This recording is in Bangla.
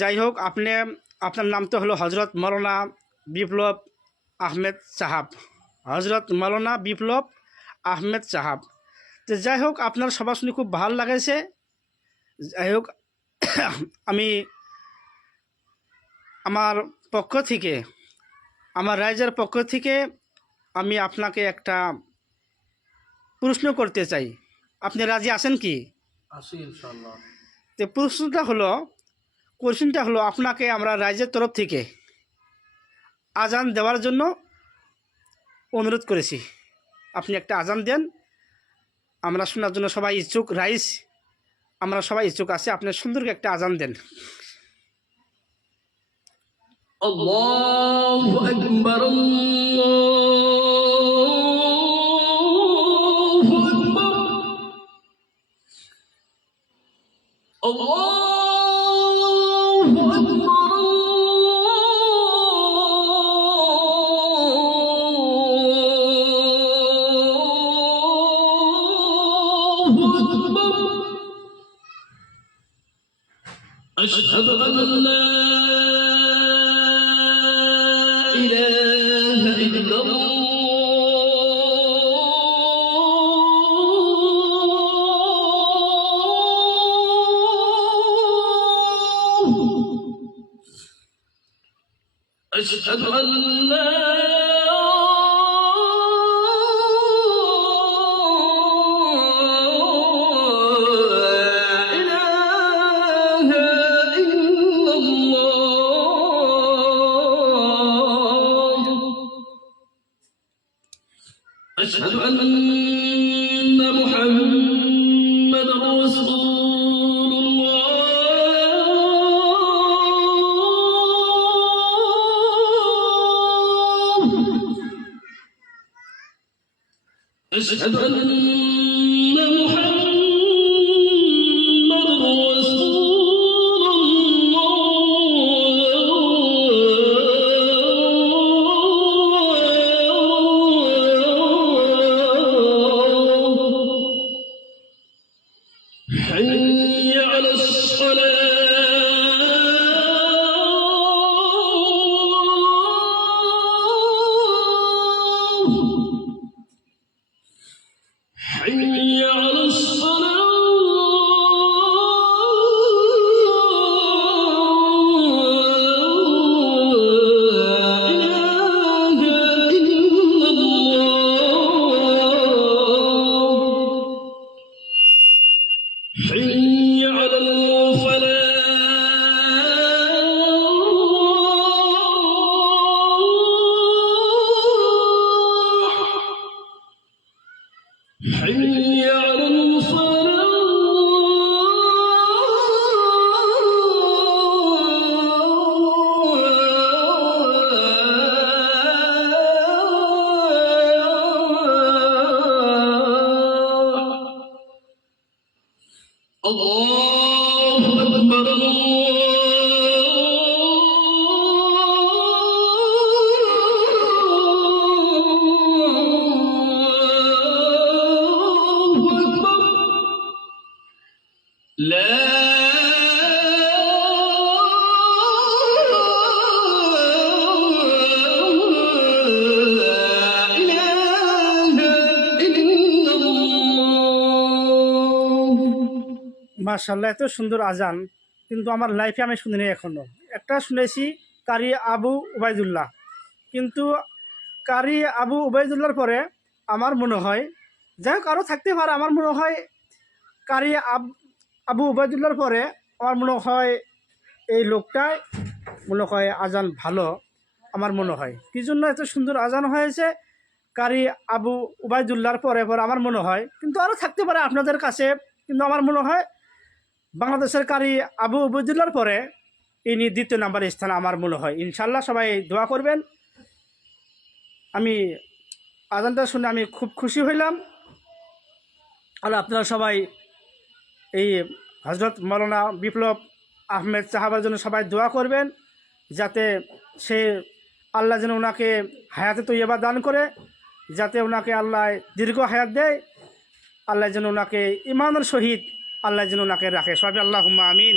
যাই হোক, আপনার নাম তো হলো হজরত মৌলানা বিপ্লব আহমেদ সাহাব, হজরত মৌলানা বিপ্লব আহমেদ সাহাব। তো যাই হোক, আপনার সভা শুনে খুব ভালো লাগেছে। যাই হোক, আমি আমার পক্ষ থেকে, আমার রাইজের পক্ষ থেকে আমি আপনাকে একটা প্রশ্ন করতে চাই। আপনি রাজি আছেন কি? আছি ইনশাআল্লাহ। তো কোশ্চেনটা হলো আপনাকে আমরা রাইজের তরফ থেকে আজান দেওয়ার জন্য অনুরোধ করেছি। আপনি একটা আজান দেন, আমরা শোনার জন্য সবাই ইচ্ছুক। রাইজ আমরা সবাই ইচ্ছুক আছি, আপনি সুন্দর একটা আজান দেন। আল্লাহু আকবার, আল্লাহু আকবার, আল্লাহু আকবার। আশহাদু আন লা ইলাহা ইল্লাল্লাহ, أشهد أن لا إله إلا الله، أشهد أن محمد رسول الله، أشهد أن محمد رسول الله، حي على الصلاة، حي على الصلاة، لا إله إلا الله، حي على الفلاح، حي على الصلاة. الله أكبر، الله أكبر، لا إله إلا الله। মাশাআল্লাহ, এত সুন্দর আজান কিন্তু আমার লাইফে আমি শুনিনি এখনো। একটা শুনেছি কারি আবু উবাইদুল্লাহ, কিন্তু কারি আবু উবাইদুল্লাহর পরে আমার মনে হয়, যাই হোক আরও থাকতে পারে, আমার মনে হয় কারি আবু উবাইদুল্লাহর পরে আমার মনে হয় এই লোকটাই মনে হয় আজান ভালো। আমার মনে হয় কি জন্য এত সুন্দর আজান হয়েছে কারি আবু উবাইদুল্লাহর পরে আমার মনে হয়, কিন্তু আরও থাকতে পারে আপনাদের কাছে, কিন্তু আমার মনে হয় বাংলাদেশের কারি আবু উবাইদুল্লাহর পরে ইনি দ্বিতীয় নাম্বারের স্থানে আমার মনে হয়। ইনশাল্লাহ সবাই দোয়া করবেন। আমি আজানটা শুনে আমি খুব খুশি হইলাম। আর আপনারা সবাই এই হজরত মৌলানা বিপ্লব আহমেদ সাহাবের জন্য সবাই দোয়া করবেন, যাতে সে আল্লাহ যেন ওনাকে হায়াতে তৈয়বা দান করে, যাতে ওনাকে আল্লাহ দীর্ঘ হায়াত দেয়, আল্লাহ যেন ওনাকে ইমানের সহিত আল্লাহ যেন ওনাকে রাখে। সবাই আল্লাহুম্মা আমিন।